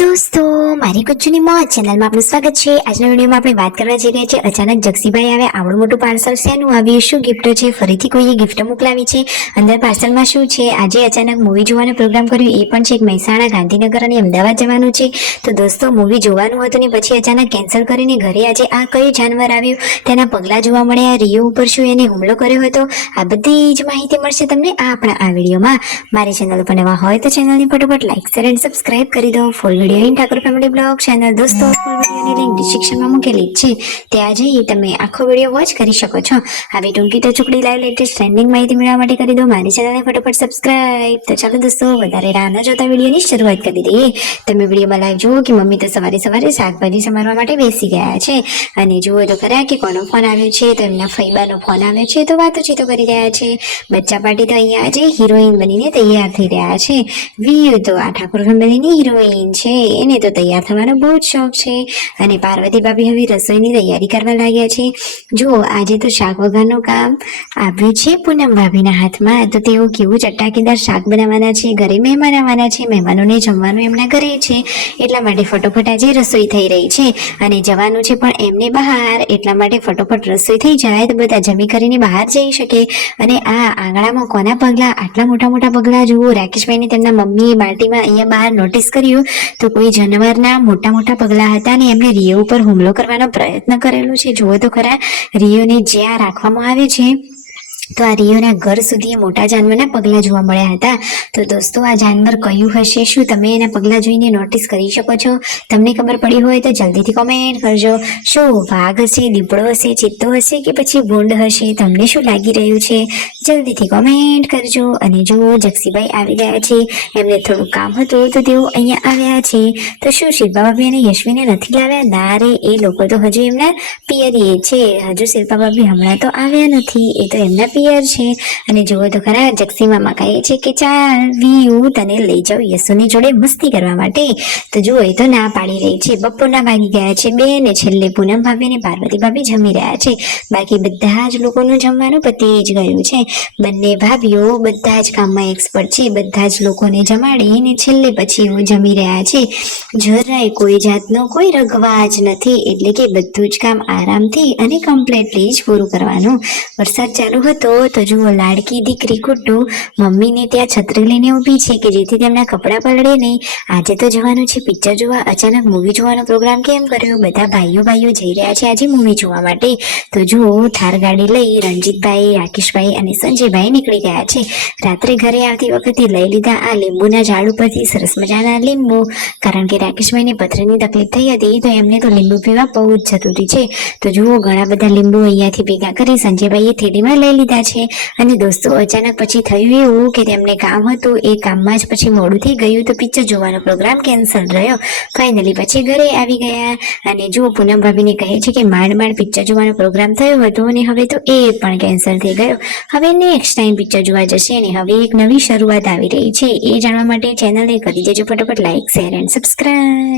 દોસ્તો મારી કચ્છની મોજ ચેનલમાં આપનું સ્વાગત છે। આજના વિડીયોમાં આપણે વાત કરવા જઈ રહ્યા છીએ અચાનક જક્ષીભાઈ આવે આવડું મોટું પાર્સલ શેનું આવ્યું, શું ગિફ્ટ છે, ફરીથી કોઈએ ગિફ્ટ મોકલાવી છે, અંદર પાર્સલમાં શું છે, આજે અચાનક મૂવી જોવાનો પ્રોગ્રામ કર્યો એ પણ છે મહેસાણા, ગાંધીનગર અને અમદાવાદ જવાનું છે। તો દોસ્તો મૂવી જોવાનું હતું ને પછી અચાનક કેન્સલ કરીને ઘરે આજે આ કયું જાનવર આવ્યું, તેના પગલા જોવા મળ્યા, રિયો ઉપર શું એને હુમલો કર્યો હતો, આ બધી જ માહિતી મળશે તમને આપણા આ વિડીયોમાં। મારી ચેનલ પર નવા હોય તો ચેનલને ફટાફટ લાઈક શેર અને સબસ્ક્રાઇબ કરી દો। Full video in Thakor family blog channel દોસ્તો ફૂલ વિડીયોની લિંક ડિસ્ક્રિપ્શનમાં મૂકેલી છે, ત્યાં જઈ તમે આખો વિડીયો વોચ કરી શકો છો। આવી ટૂંકી ટચુકડી લાઈવ લેટેસ્ટ ટ્રેન્ડિંગ માહિતી મેળવવા માટે કરી દો મારી ચેનલને ફટાફટ સબસ્ક્રાઇબ। તો ચાલો દોસ્તો વધારે રાહ ન જોતા વિડીયોની શરૂઆત કરી દઈએ। તમે વિડીયોમાં લાઈવ જુઓ કે મમ્મી તો સવારે સવારે શાકભાજી સમારવા માટે બેસી ગયા છે અને જુઓ તો ખરા કે કોનો ફોન આવ્યો છે, તો એમના ફૈબાનો ફોન આવ્યો છે, તો વાતોચીતો કરી રહ્યા છે। બચ્ચા પાર્ટી તો અહીંયા આજે હિરોઈન બનીને તૈયાર થઈ રહ્યા છે। વીયુ તો આ ઠાકોર ફેમિલીની હિરોઈન છે, એને તો તૈયાર થવાનો બહુ જ શોખ છે અને પાર્વતી ભાભી હવે રસોઈની તૈયારી કરવા લાગ્યા છે। જુઓ આજે તો શાક વઘારનું કામ આવ્યું છે પૂનમ ભાભીના હાથમાં, તો તેઓ કેવું ચટાકેદાર શાક બનાવવાના છે। ઘરે મહેમાન આવવાના છે, મહેમાનોને જમવાનું એમના ઘરે છે, એટલા માટે ફટોફટ આજે રસોઈ થઈ રહી છે અને જવાનું છે પણ એમને બહાર, એટલા માટે ફટોફટ રસોઈ થઈ જાય તો બધા જમી કરીને બહાર જઈ શકે। અને આ આંગણામાં કોના પગલા, આટલા મોટા મોટા પગલા જુઓ, રાકેશભાઈને તેમના મમ્મીએ બાલ્ટીમાં અહીંયા બહાર નોટિસ કર્યું તો કોઈ જાનવરના મોટા મોટા પગલા હતા ને એમને રિયો ઉપર હુમલો કરવાનો પ્રયત્ન કરેલો છે। જુઓ તો ખરા રિયોને જ્યાં રાખવામાં આવે છે તો આ રિયોના ઘર સુધી મોટા જાનવરના પગલા જોવા મળ્યા હતા। તો દોસ્તો આ જાનવર કયું હશે, શું તમે એના પગલા જોઈને નોટિસ કરી શકો છો? તમને ખબર પડી હોય તો જલ્દીથી કોમેન્ટ કરજો। શું વાઘ હશે, દીપડો હશે, ચિત્તો હશે કે પછી ભૂંડ હશે? તમને શું લાગી રહ્યું છે જલ્દીથી કોમેન્ટ કરજો। અને જો જક્ષીભાઈ આવી ગયા છે, એમને થોડું કામ હતું તો તેઓ અહીંયા આવ્યા છે। તો શું શિલ્પા ભાભી અને યશ્વીને નથી લાવ્યા? ના રે, એ લોકો તો હજુ એમના પિયરીએ છે, હજુ શિલ્પા ભાભી હમણાં તો આવ્યા નથી, એ તો એમના પિયર છે। અને જુઓ તો ખરા જક્ષી મામા કહે છે કે ચાલ વીયુ તને લઈ જાઉં યશુની જોડે મસ્તી કરવા માટે, તો જુઓ એ તો ના પાડી રહી છે। બપોરના વાગી ગયા છે 2 ને છેલ્લે પૂનમ ભાભી અને પાર્વતી ભાભી જમી રહ્યા છે, બાકી બધા જ લોકોનું જમવાનું પતી જ ગયું છે। બંને ભાભીઓ બધા જ કામમાં એક્સપર્ટ છે, બધા જ લોકોને જમાડી ને છેલ્લે પછી જમી રહ્યા છે। જરાય કોઈ જાતનો કોઈ રગવાજ નથી, એટલે કે બધું જ કામ આરામથી અને કમ્પ્લીટલી જ પૂરું કરવાનું। વરસાદ ચાલુ હતો તો જુઓ લાડકી દીકરી કુટ્ટુ મમ્મીને ત્યાં છત્રી લઈને ઊભી છે કે જેથી તેમના કપડાં પલળે નહીં। આજે તો જવાનું છે પિક્ચર જોવા, અચાનક મૂવી જોવાનો પ્રોગ્રામ કેમ કર્યો? બધા ભાઈઓ જઈ રહ્યા છે આજે મૂવી જોવા માટે। તો જુઓ થાર ગાડી લઈ રણજીતભાઈ, રાકેશભાઈ અને સંજયભાઈ નીકળી ગયા છે। રાત્રે ઘરે આવતી વખતે લઈ લીધા આ લીંબુના ઝાડ ઉપરથી સરસ મજાના લીંબુ, કારણ કે રાકેશભાઈને પથરીની તકલીફ થઈ હતી તો એમને તો લીંબુ પીવા બહુ જ જરૂરી છે। તો જુઓ ઘણા બધા લીંબુ અહીંયાથી ભેગા કરી સંજયભાઈએ થેલીમાં લઈ લીધા છે। અને દોસ્તો અચાનક પછી થયું એવું કે તેમને કામ હતું, એ કામમાં જ પછી મોડું થઈ ગયું તો પિક્ચર જોવાનો પ્રોગ્રામ કેન્સલ રહ્યો। ફાઇનલી પછી ઘરે આવી ગયા અને જુઓ પૂનમ ભાભીને કહે છે કે માંડ પિક્ચર જોવાનો પ્રોગ્રામ થયો હતો અને હવે તો એ પણ કેન્સલ થઈ ગયો, હવે નેક્સ્ટ ટાઈમ પિક્ચર જોવા જશે અને હવે એક નવી શરૂઆત આવી રહી છે। એ જાણવા માટે ચેનલને કરી દેજો ફટાફટ લાઈક શેર એન્ડ સબસ્ક્રાઇબ।